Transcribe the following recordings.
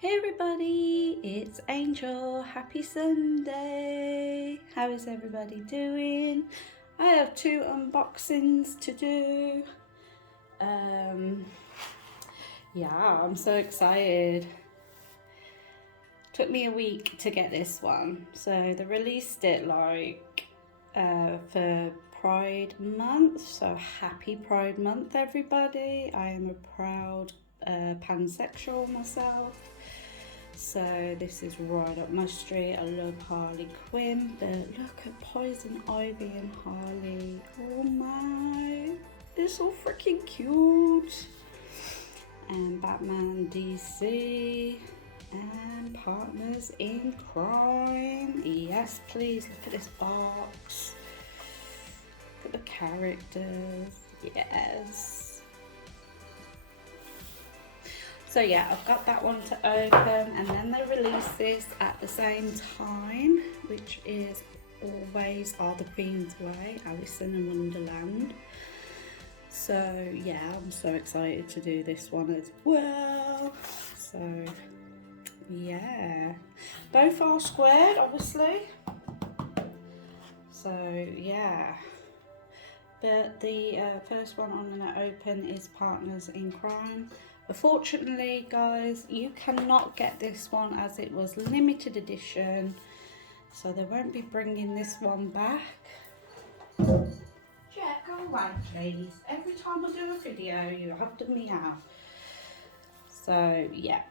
Hey everybody, it's Angel. Happy Sunday. How is everybody doing? I have 2 unboxings to do. Yeah, I'm so excited. Took me a week to get this one. So they released it for Pride Month. So happy Pride Month, everybody. I am a proud pansexual myself. So this is right up my street. I love Harley Quinn, but look at Poison Ivy and Harley. Oh my, they're so freaking cute. And Batman, DC, and Partners in Crime. Yes, please, look at this box. Look at the characters. Yes. So yeah, I've got that one to open, and then they release this at the same time, which is Always Are the Queen's Way, Alice in Wonderland. So yeah, I'm so excited to do this one as well. So yeah, both are squared, obviously. So yeah, but the first one I'm going to open is Partners in Crime. Unfortunately, guys, you cannot get this one as it was limited edition, so they won't be bringing this one back. Jack, go away, please. Every time I do a video, you have to meow. So yeah,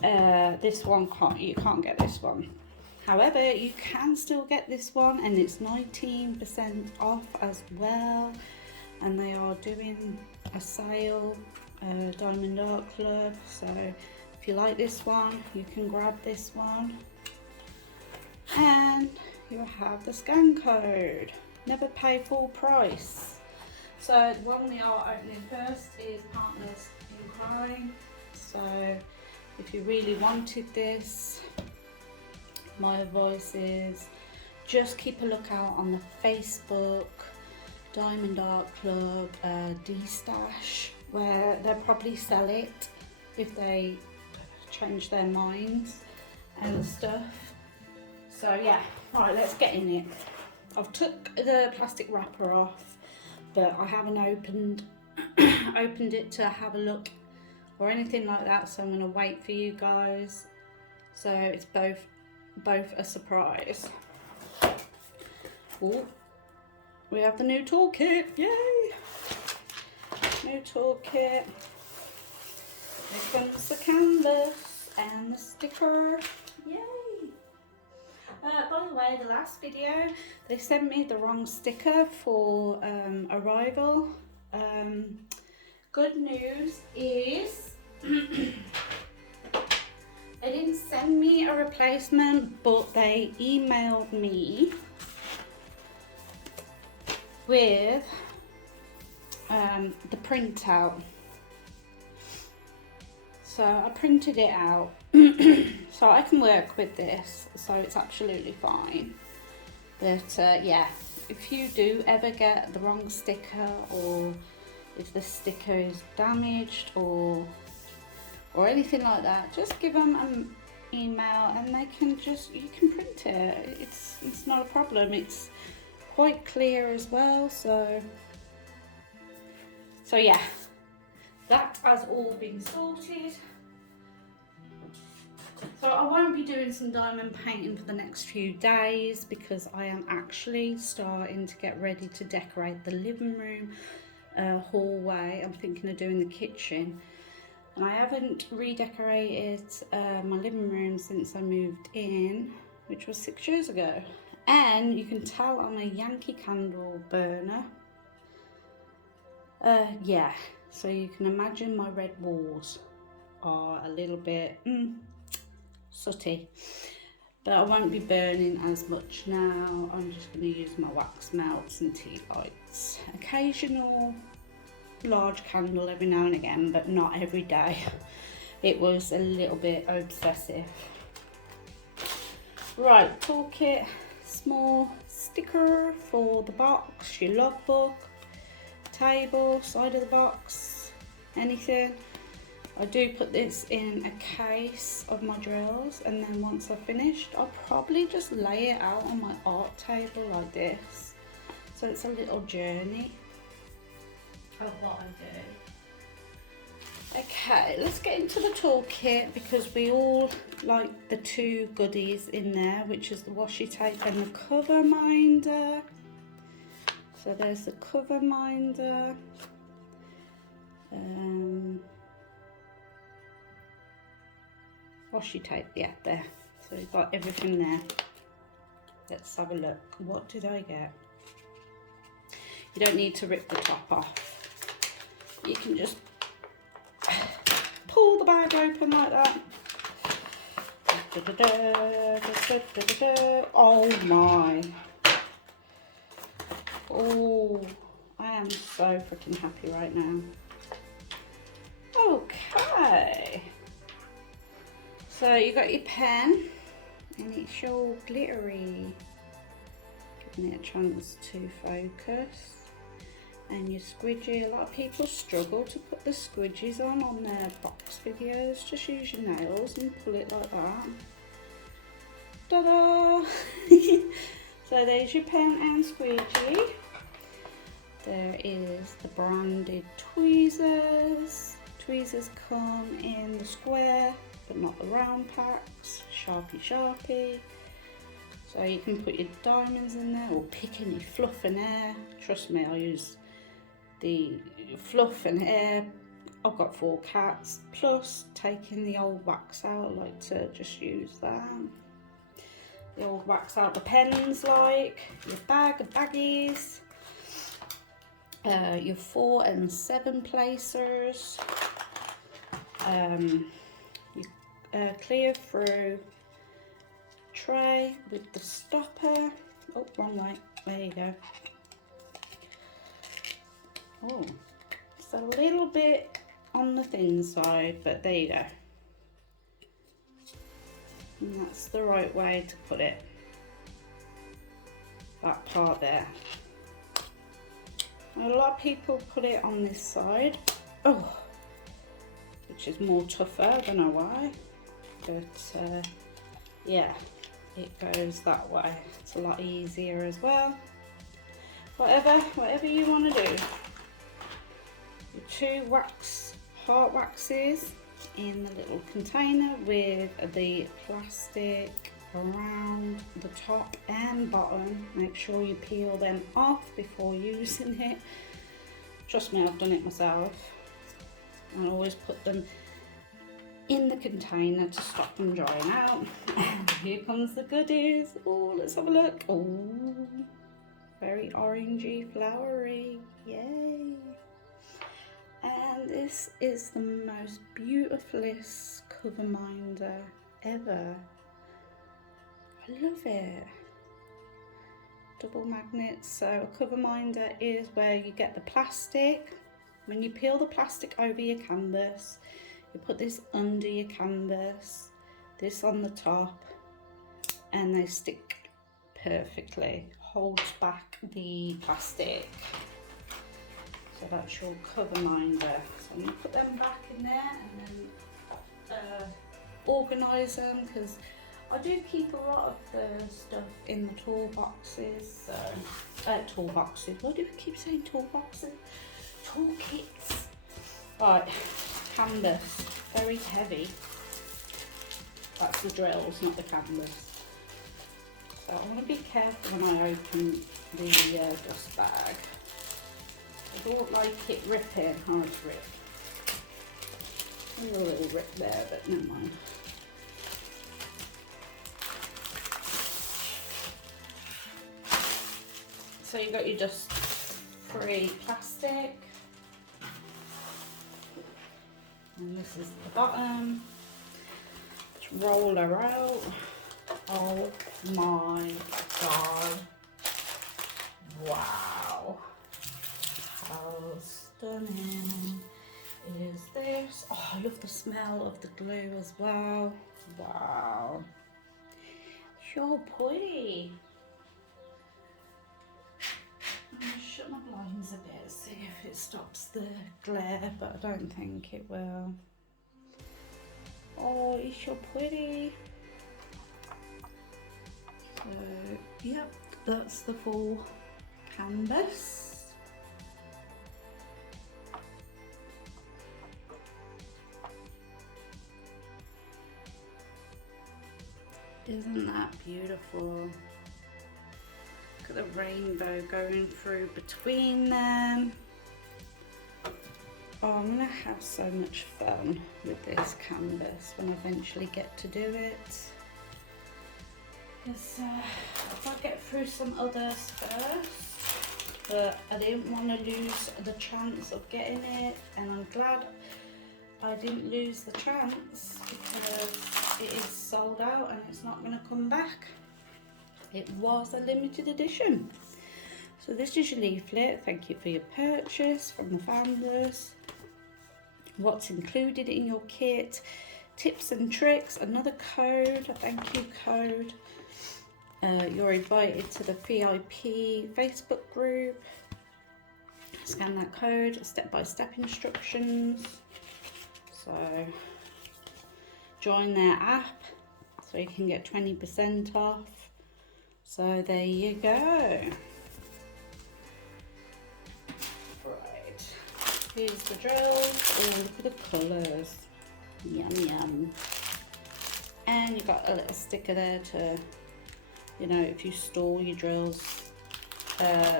this one you can't get this one. However, you can still get this one, and it's 19% off as well. And they are doing a sale. Diamond Art Club, so if you like this one, you can grab this one, and you have the scan code. Never pay full price. So the one we are opening first is Partners in Crime. So if you really wanted this, my advice is just keep a lookout on the Facebook Diamond Art Club D-Stash, where they'll probably sell it if they change their minds and stuff. So yeah, right, let's get in it. I've took the plastic wrapper off, but I haven't opened it to have a look or anything like that, so I'm going to wait for you guys. So it's both a surprise. Ooh, we have the new toolkit, yay! New toolkit. Here comes the canvas and the sticker. Yay! By the way, the last video they sent me the wrong sticker for arrival. Good news is they didn't send me a replacement, but they emailed me with the printout. So I printed it out so I can work with this, so it's absolutely fine. But yeah, if you do ever get the wrong sticker, or if the sticker is damaged or anything like that, just give them an email and they can you can print it. It's not a problem. It's quite clear as well, so yeah, that has all been sorted. So I won't be doing some diamond painting for the next few days, because I am actually starting to get ready to decorate the living room, hallway. I'm thinking of doing the kitchen, and I haven't redecorated my living room since I moved in, which was 6 years ago. And you can tell I'm a Yankee Candle burner. Yeah, so you can imagine my red walls are a little bit sooty, but I won't be burning as much now. I'm just going to use my wax melts and tea lights. Occasional large candle every now and again, but not every day. It was a little bit obsessive. Right, toolkit, small sticker for the box, your logbook, table, side of the box, anything. I do put this in a case of my drills, and then once I've finished, I'll probably just lay it out on my art table like this. So it's a little journey of what I do. Okay, let's get into the toolkit, because we all like the two goodies in there, which is the washi tape and the cover minder. So there's the cover minder. Washi tape, yeah, there. So we've got everything there. Let's have a look. What did I get? You don't need to rip the top off. You can just pull the bag open like that. Oh my. Oh, I am so freaking happy right now. Okay. So you got your pen, and it's all glittery. Giving it a chance to focus. And your squidgy. A lot of people struggle to put the squidgies on their box videos. Just use your nails and pull it like that. Ta-da! So there's your pen and squidgy. There is the branded tweezers. Tweezers come in the square, but not the round packs. Sharpie. So you can put your diamonds in there, or pick any fluff and air. Trust me, I use the fluff and air. I've got 4 cats, plus taking the old wax out. I like to just use that. The old wax out the pens, like your bag of baggies, your 4 and 7 placers, your clear through tray with the stopper. Oh, wrong way. There you go. Oh, it's a little bit on the thin side, but there you go. And that's the right way to put it. That part there. A lot of people put it on this side. Oh, which is more tougher. I don't know why, but yeah, it goes that way. It's a lot easier as well. Whatever you want to do. Your 2 heart waxes in the little container with the plastic around the top and bottom. Make sure you peel them off before using it. Trust me, I've done it myself. I always put them in the container to stop them drying out. And here comes the goodies. Oh, let's have a look. Oh, very orangey, flowery. Yay. And this is the most beautifulest cover minder ever. I love it. Double magnets. So a cover minder is where you get the plastic. When you peel the plastic over your canvas, you put this under your canvas, this on the top, and they stick perfectly. Holds back the plastic. So that's your cover minder. So I'm going to put them back in there and then organise them, because I do keep a lot of the stuff in the toolboxes. Toolboxes. Why do I keep saying toolboxes? Toolkits. Right, canvas. Very heavy. That's the drills, not the canvas. So I want to be careful when I open the dust bag. I don't like it ripping. Oh, it's ripped. There's a little rip there, but never mind. So you've got your dust-free plastic. And this is the bottom. Just roll her out. Oh my god. Wow. How stunning is this? Oh, I love the smell of the glue as well. Wow. So pretty. I'm going to shut my blinds a bit, see if it stops the glare, but I don't think it will. Oh, it's so pretty. So, yep, that's the full canvas. Isn't that beautiful? Look at the rainbow going through between them. Oh, I'm gonna have so much fun with this canvas when I eventually get to do it. Because if I get through some others first, but I didn't want to lose the chance of getting it, and I'm glad I didn't lose the chance because it is sold out and it's not going to come back. It was a limited edition. So this is your leaflet. Thank you for your purchase from the founders. What's included in your kit, tips and tricks, another code, a thank you code. You're invited to the VIP Facebook group. Scan that code, step-by-step instructions. So join their app so you can get 20% off. So there you go. Here's the drills. Oh, look at the colours. Yum, yum. And you've got a little sticker there to, you know, if you store your drills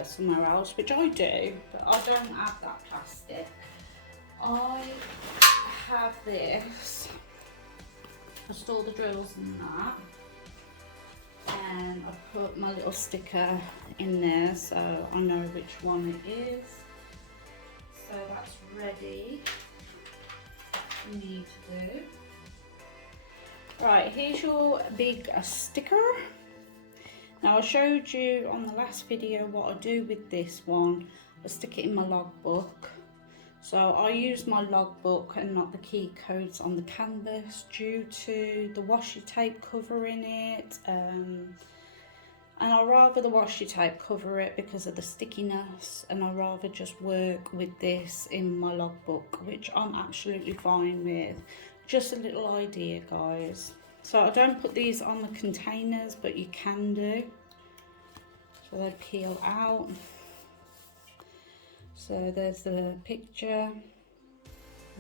somewhere else, which I do, but I don't have that plastic. I have this. I store the drills in that. And I put my little sticker in there so I know which one it is. So that's ready for me to do. Right, here's your big sticker. Now I showed you on the last video what I do with this one. I stick it in my logbook. So I use my logbook and not the key codes on the canvas due to the washi tape covering it. And I'd rather the washi tape cover it because of the stickiness, and I'd rather just work with this in my logbook, which I'm absolutely fine with. Just a little idea, guys. So I don't put these on the containers, but you can do. So they peel out. So there's the picture.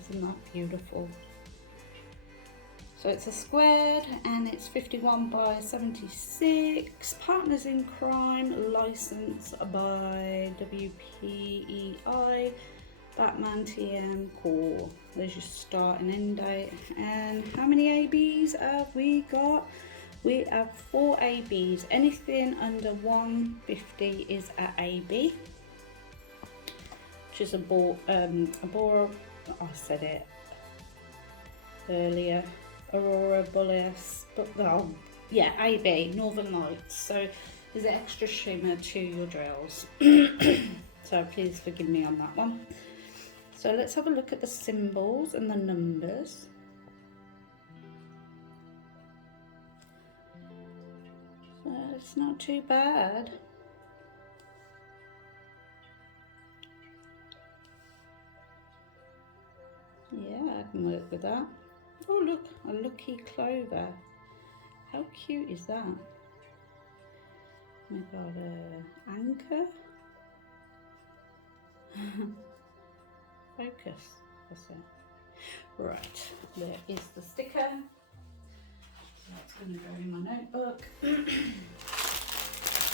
Isn't that beautiful? So it's a squared and it's 51 by 76. Partners in Crime, licensed by WBEI, Batman TM Core. There's your start and end date. And how many ABs have we got? We have 4 ABs. Anything under 150 is a AB, which is a bore. I said it earlier. Aurora Borealis, but oh, yeah, AB, Northern Lights. So there's extra shimmer to your drills. So please forgive me on that one. So let's have a look at the symbols and the numbers. So it's not too bad. Yeah, I can work with that. Oh look, a lucky clover. How cute is that? We've got an anchor. Focus, that's it. Right, there is the sticker. That's going to go in my notebook.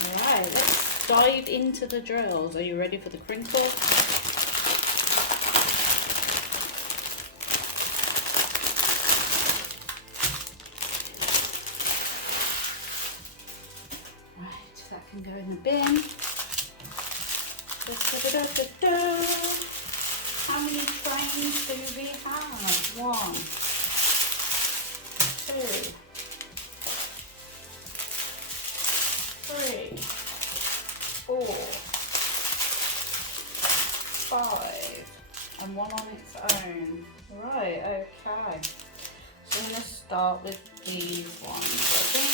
Alright, let's dive into the drills. Are you ready for the crinkle? Can go in the bin. How many trains do we have? 1, 2, 3, 4, 5, and 1 on its own. Right, okay. So I'm going to start with these ones, I think.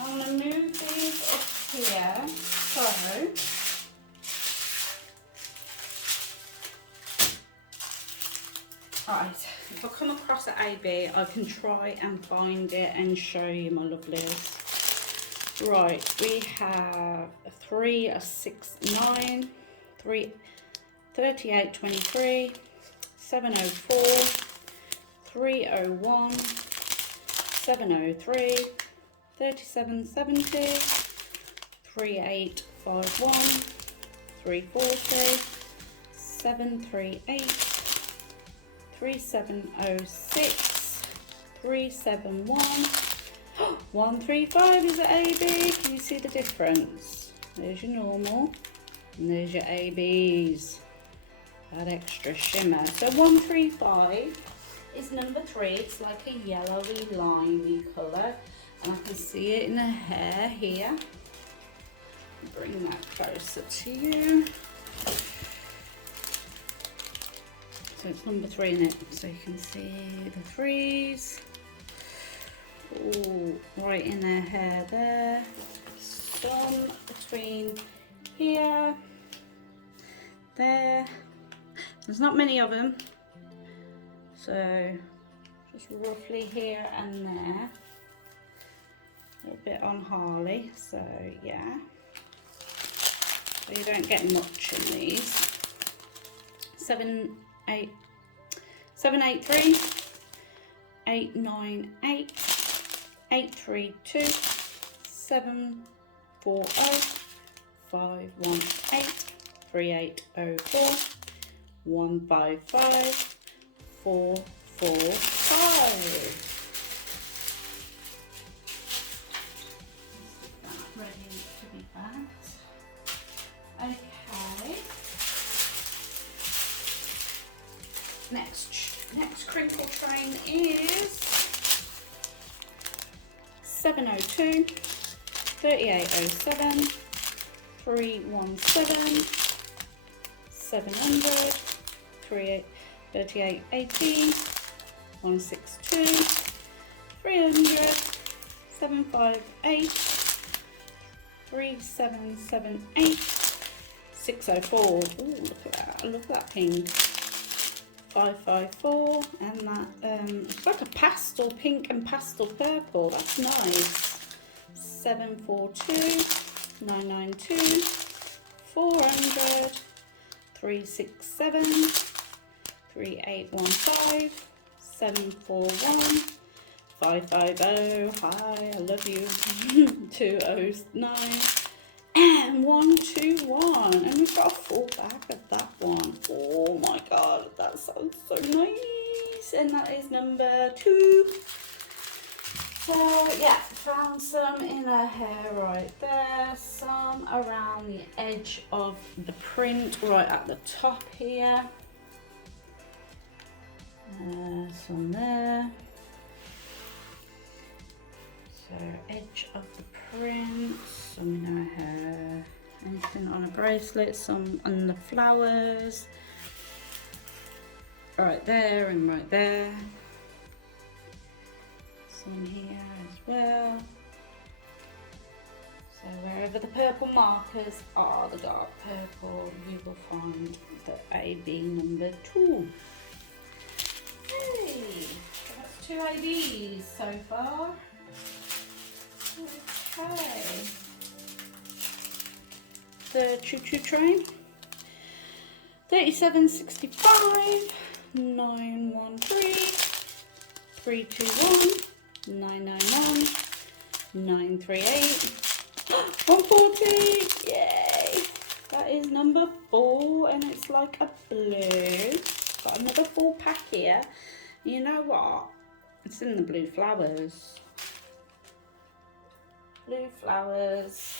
I'm going to move these up here, so Right, if I come across an AB, I can try and find it and show you, my lovelies. Right, we have a 3, a 6, 9, 3, 38, 23, 704, 301, 703, 3770, 3851, 340, 738, 3706, 371, 135 is an AB. Can you see the difference? There's your normal and there's your ABs. That extra shimmer. So 135 is number 3. It's like a yellowy limey colour and I can see it in the hair here. Bring that closer to you. So it's number 3 in it, so you can see the 3s. Ooh, right in their hair there. Some between here, there. There's not many of them, so just roughly here and there. A little bit on Harley, so yeah. So you don't get much in these. 783, 898, 832, 740, 518, 3804, 155, 445. Ready to be bagged. Okay. Next crinkle train is 702, 3807, 317, 700, 3880, 162, 300, 758, 3778, 604. Ooh, look at that! I love that pink. 554, and that it's like a pastel pink and pastel purple. That's nice. 742, 992, 400, 367, 3815, 741, 550. Hi, I love you. 209 and 121, and we've got a full bag of that one. Oh my god, that sounds so nice. And that is number 2. So yeah, found some in her hair right there, some around the edge of the print right at the top here, some there. So edge of the print, some in her hair, anything on a bracelet, some on the flowers, right there and right there, some here as well. So wherever the purple markers are, the dark purple, you will find the AB number 2. Hey, that's 2 ABs so far. Okay, the choo-choo train, 3765, 913, 321, 991, 938, 140, yay! That is number 4, and it's like a blue. Got another full pack here. You know what? It's in the blue flowers. Blue flowers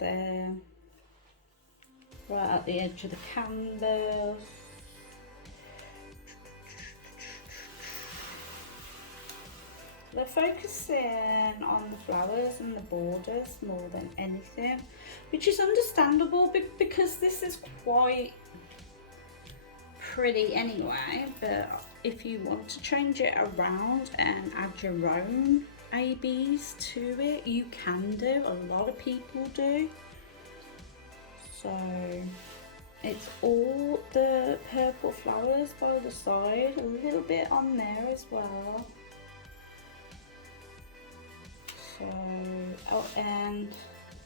there, right at the edge of the canvas. They're focusing on the flowers and the borders more than anything, which is understandable because this is quite pretty anyway. But if you want to change it around and add your own ABs to it, you can do. A lot of people do. So it's all the purple flowers by the side, a little bit on there as well. So, oh, and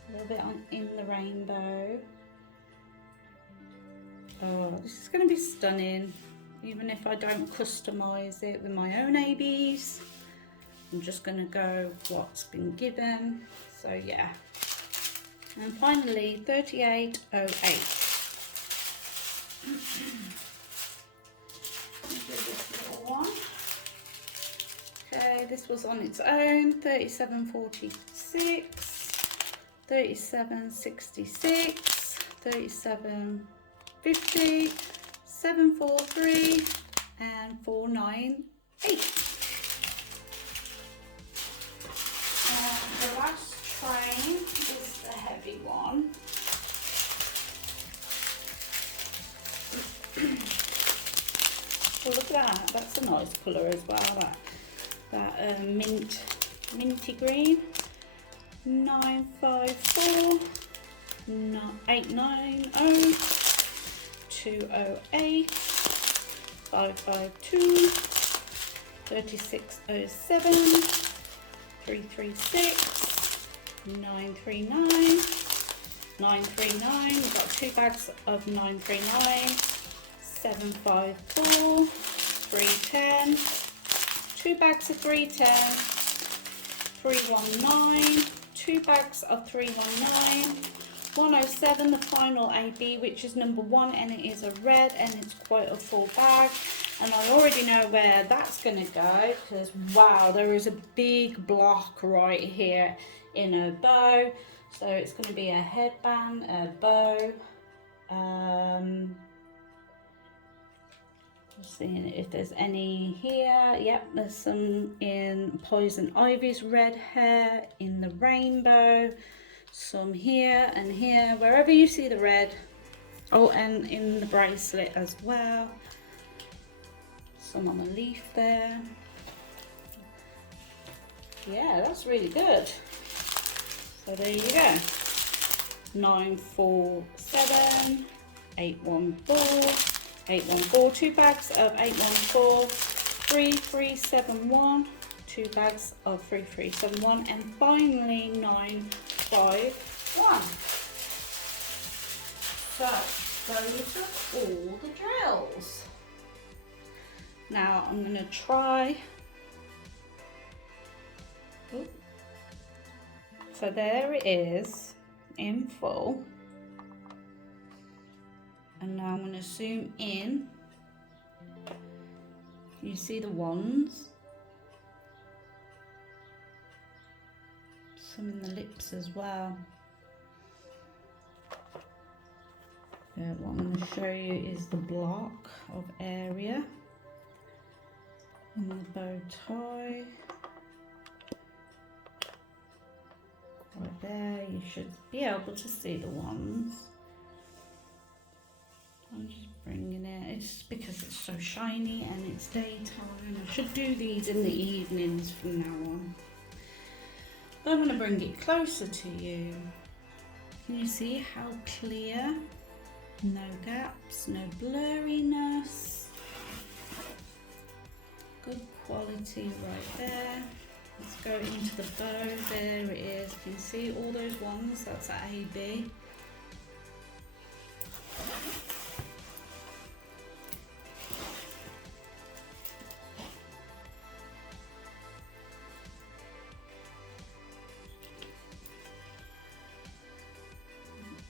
a little bit on in the rainbow. Oh, this is going to be stunning, even if I don't customize it with my own ABs. I'm just going to go what's been given. So yeah. And finally, 3808. This little one. Okay, this was on its own, 3746, 3766, 3750, 743, and 498. And the last train is the heavy one. Oh, look at that, that's a nice colour as well, that minty green. 954 890 208 552 3607 336 939 939. We've got 2 bags of 939. 754 310. 2 bags of 310, 319, 2 bags of 319, 107, the final AB, which is number 1, and it is a red, and it's quite a full bag. And I already know where that's going to go, because wow, there is a big block right here in a bow. So it's going to be a headband, a bow, seeing if there's any here. Yep, there's some in Poison Ivy's red hair, in the rainbow, some here and here, wherever you see the red. Oh, and in the bracelet as well. Some on the leaf there. Yeah, that's really good. So there you go. 947, 814. 814, 2 bags of 814, 3371, 2 bags of 3371, and finally 951. So those are all the drills. Now I'm going to try. Ooh. So there it is in full. And now I'm going to zoom in. You see the wands? Some in the lips as well. Yeah, what I'm going to show you is the block of area. And the bow tie. Right there, you should be able to see the wands. I'm just bringing it, it's because it's so shiny and it's daytime. I should do these in the evenings from now on. But I'm going to bring it closer to you. Can you see how clear? No gaps, no blurriness. Good quality right there. Let's go into the bow, there it is. You can see all those ones, that's at AB.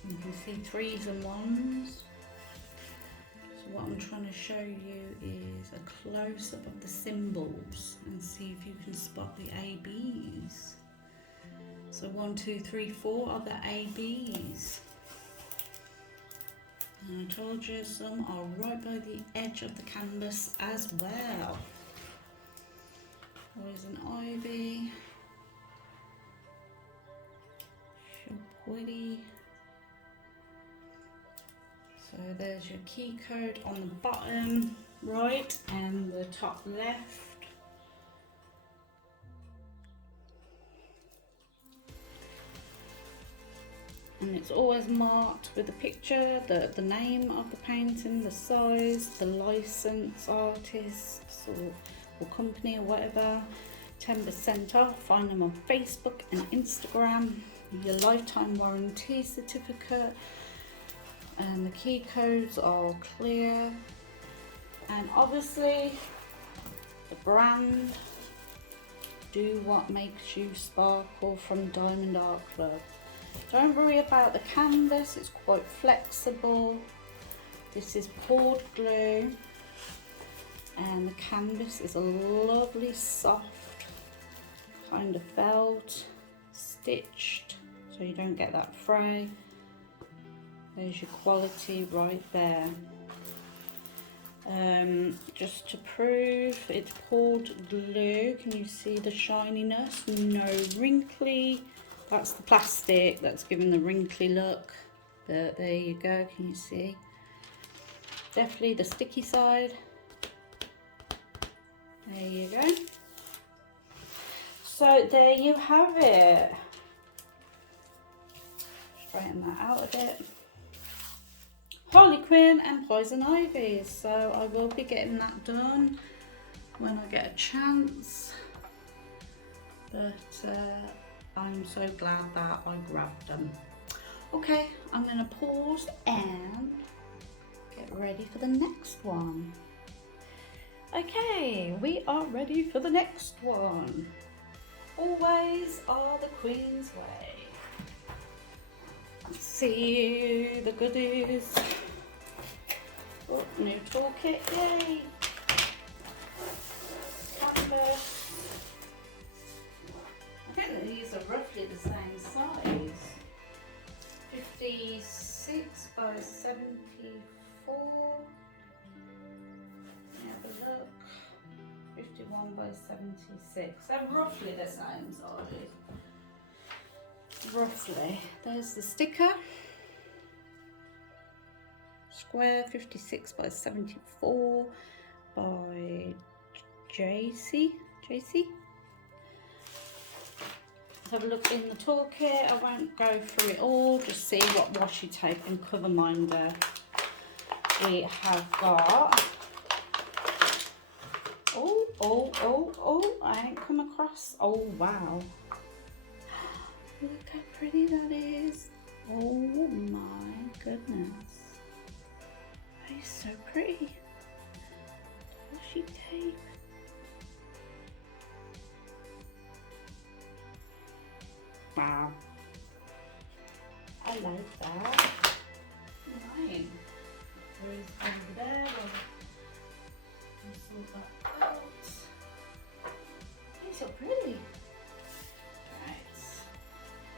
You can see 3s and 1s. So what I'm trying to show you is a close-up of the symbols and see if you can spot the ABs. So 1, 2, 3, 4 are the ABs. And I told you some are right by the edge of the canvas as well. Poison Ivy. Pretty. So there's your key code on the bottom right and the top left. and it's always marked with a picture, the name of the painting, the size, the license, artists or company or whatever. 10% off. Find them on Facebook and Instagram. Your lifetime warranty certificate, and the key codes are clear. And obviously the brand Do What Makes You Sparkle from Diamond Art Club. Don't worry about the canvas, it's quite flexible. This is poured glue, and the canvas is a lovely soft kind of felt, stitched so you don't get that fray. There's your quality right there. Just to prove it's poured glue, can you see the shininess? No wrinkly. That's the plastic that's giving the wrinkly look, but there you go, can you see? Definitely the sticky side. There you go. So there you have it. Straighten that out a bit. Harlequin and Poison Ivy. So I will be getting that done when I get a chance. But I'm so glad that I grabbed them. Okay, I'm going to pause and get ready for the next one. Okay, we are ready for the next one. Always are the Queen's way. See the goodies. Oh, new toolkit, yay! Canvas. I think these are roughly the same size. 56 by 74. Have a look. 51 by 76. They're roughly the same size. Roughly. There's the sticker. Square 56 by 74 by JC. Let's have a look in the toolkit. I won't go through it all, just see what washi tape and cover minder we have got. Oh, I ain't come across. Oh, wow. Look how pretty that is. Oh my goodness. That is so pretty. Washi tape. Wow. I like that. Right. There is over there. We'll sort that out. It's so pretty.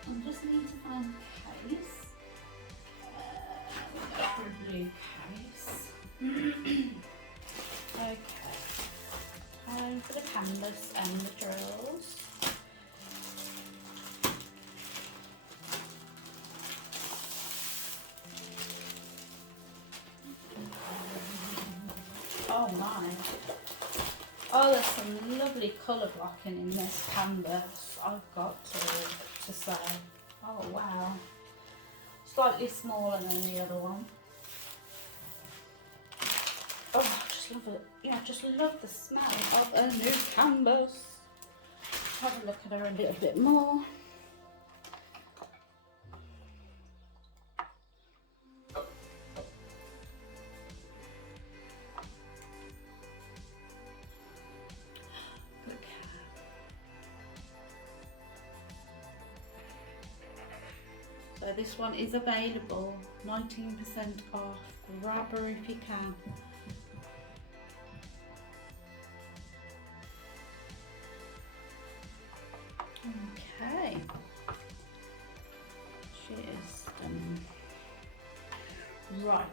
I just need to find a case. We'll go for a blue case. Okay. Time for the canvas and the drills. Oh my. Oh, there's some lovely colour blocking in this canvas, I've got to say. Oh wow. Slightly smaller than the other one. Oh, I just love it. Yeah, I just love the smell of a new canvas. Have a look at her a little bit more. So this one is available, 19% off. Grab her if you can. Okay. She is done. Right.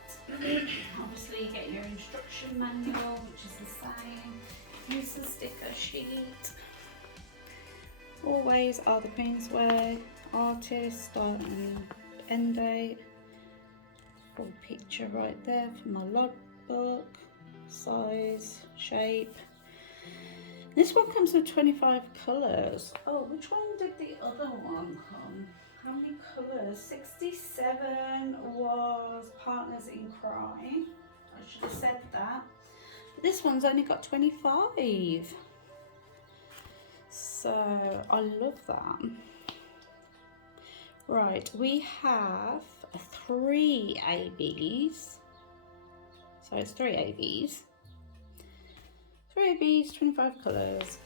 Obviously you get your instruction manual, which is the same. Use the sticker sheet. Always are the Queen's way. Artist, start and end date. Full picture right there for my logbook. Size, shape. This one comes with 25 colours. Oh, which one did the other one come? how many colours? 67 was Partners in Crime. I should have said that. But this one's only got 25. So I love that. Right, we have 3 ABs. So it's 3 ABs. 3 ABs, 25 colours.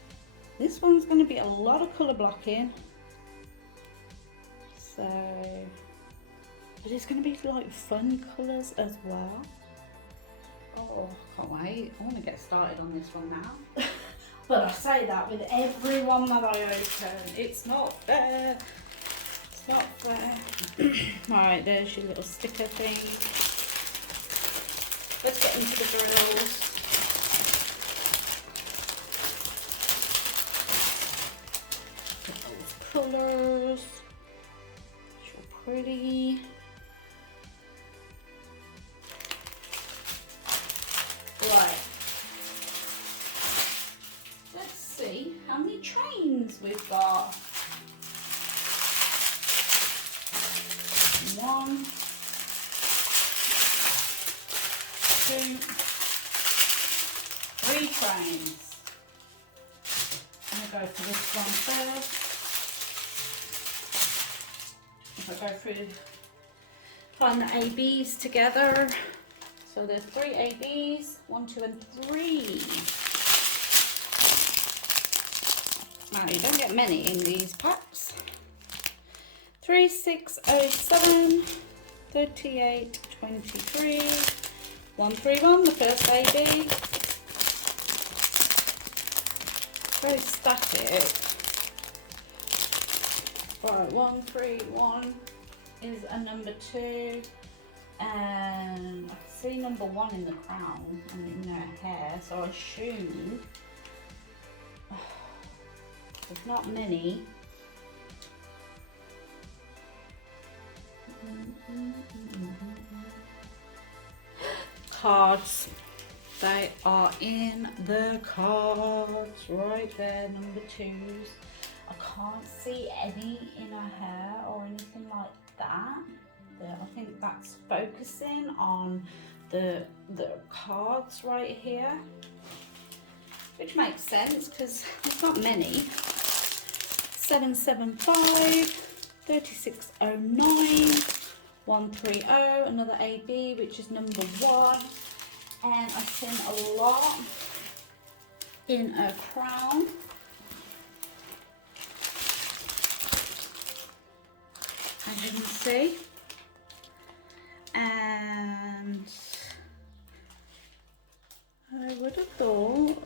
This one's going to be a lot of colour blocking. So, but it's going to be like fun colours as well. Oh, can't wait. I want to get started on this one now. But I say that with every one that I open. It's not fair. It's not fair. Right, there's your little sticker thing. Let's get into the drills. Colours. So pretty. Right. Let's see how many trains we've got. 1, 2. Three trains. I'm going to go for this one first. If I go through, find the ABs together. So there's 3 ABs, 1, 2 and 3. Now you don't get many in these packs. 3607, 3823, 131, the first AB. Very static. Right, 131 is a number 2, and I see number 1 in the crown and in her hair, so I assume there's not many. Cards. They are in the cards right there, number 2s. I can't see any in her hair or anything like that. I think that's focusing on the cards right here, which makes sense because there's not many. 775, 3609, 130, another AB, which is number 1. And I've seen a lot in a crown. As you can see. And I would have thought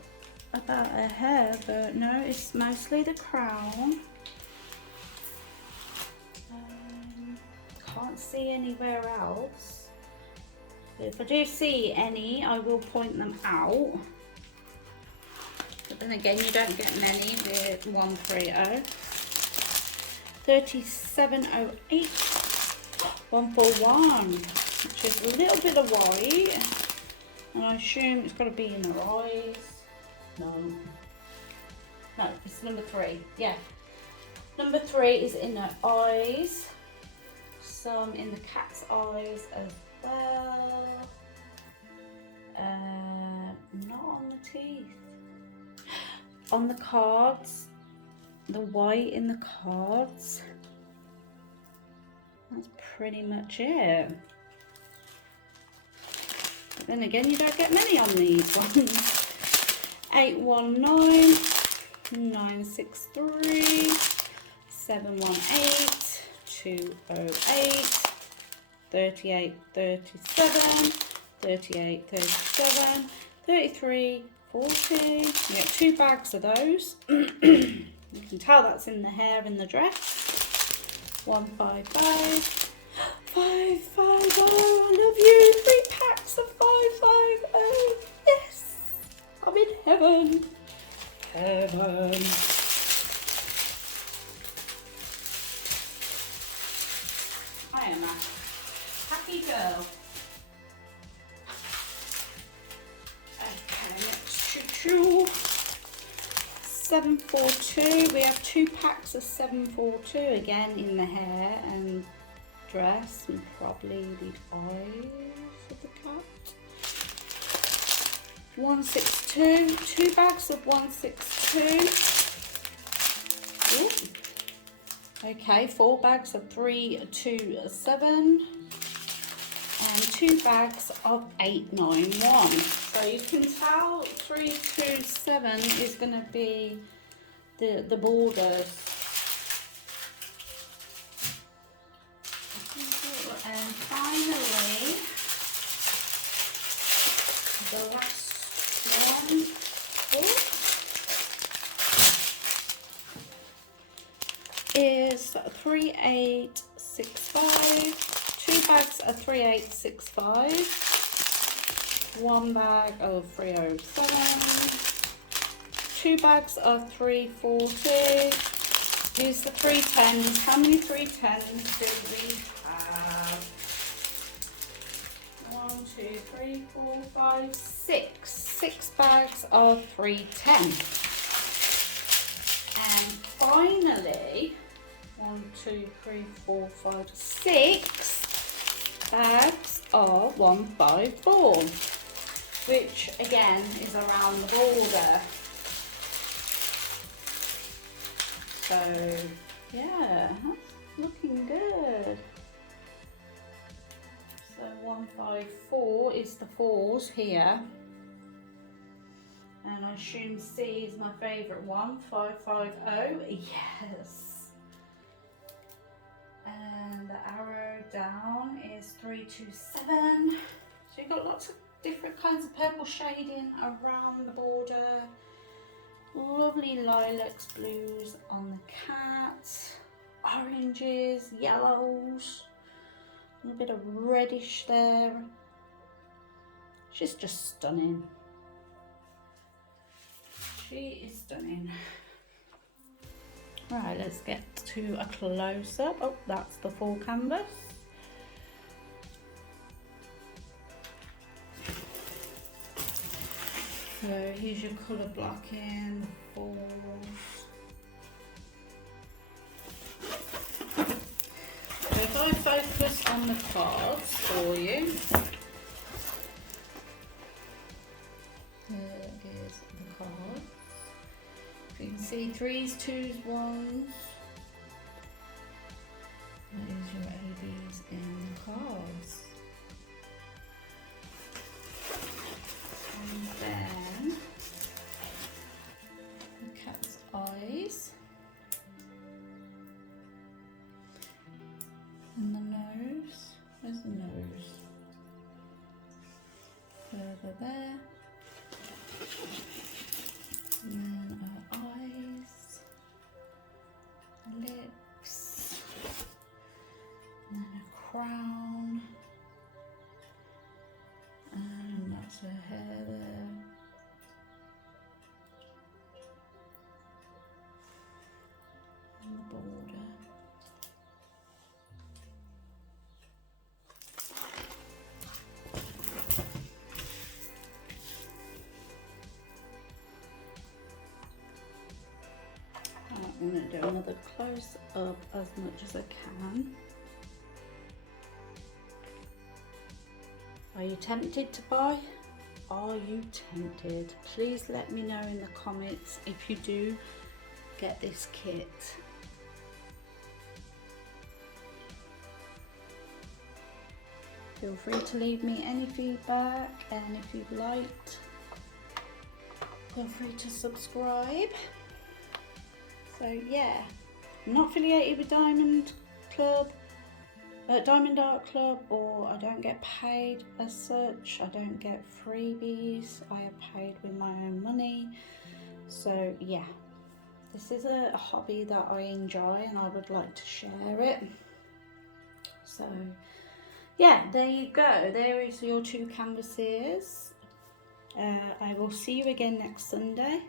about her hair, but no, it's mostly the crown. Can't see anywhere else. But if I do see any, I will point them out. But then again, you don't get many with 130. 3708, 141, which is a little bit of white. And I assume it's got to be in her eyes. No, it's number 3. Yeah, number 3 is in her eyes. Some in the cat's eyes as well. Not on the teeth. On the cards, the white in the cards. That's pretty much it. But then again, you don't get many on these ones. 819, 963, 718, 208, 3837, 3837, 3340. You get 2 bags of those. You can tell that's in the hair in the dress. 155, 550. I love you. 3 packs of 550. Yes, I'm in heaven. Heaven. I am a happy girl. Okay, let's choo-choo. 742. We have 2 packs of 742 again in the hair and dress and probably the eyes of the cat. 162. 2 bags of 162. Ooh. Okay, 4 bags of 327 and 2 bags of 891. So you can tell 327 is going to be the borders. And finally, the last one. Ooh. Is 3865. 2 bags of 3865. 1 bag of 307. 2 bags of 340. Here's the 310s. How many 310s do we have? 1, 2, 3, 4, 5, 6. 6 bags of 310. And finally, 1, 2, 3, 4, 5, 6 bags of 154, which again is around the border. So yeah, that's looking good. So 154 is the 4s here. And I assume C is my favourite one, 550, yes. And the arrow down is 327. So you've got lots of different kinds of purple shading around the border. Lovely lilacs, blues on the cat. Oranges, yellows. A little bit of reddish there. She's just stunning. She is stunning. Right, let's get to a close-up. Oh, that's the full canvas. So here's your colour blocking, the falls. So if I focus on the cards for you. Here's the card. You can see 3s, 2s, 1s. That is your ABs in the cards. And then the cat's eyes. And the nose. Where's the nose? Further there. And then her eyes, lips, and then a crown, and that's her hair there. And the border. I'm going to do another close up as much as I can. Are you tempted to buy? Are you tempted? Please let me know in the comments if you do get this kit. Feel free to leave me any feedback, and if you've liked, feel free to subscribe. So yeah, I'm not affiliated with Diamond Art Club, or I don't get paid as such. I don't get freebies. I am paid with my own money. So yeah, this is a hobby that I enjoy and I would like to share it. So yeah, there you go. There is your 2 canvases. I will see you again next Sunday.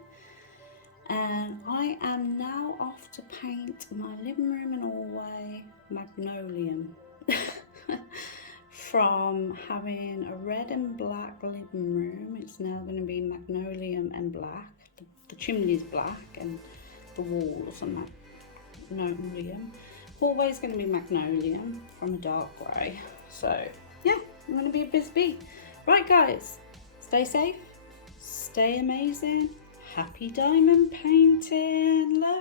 And I am now off to paint my living room and hallway Magnolium. From having a red and black living room, it's now going to be Magnolium and black. The chimney's black and the walls are magnolium. Hallway's going to be magnolium from a dark grey. So yeah, I'm going to be a busy bee. Right guys, stay safe, stay amazing, happy diamond painting, love.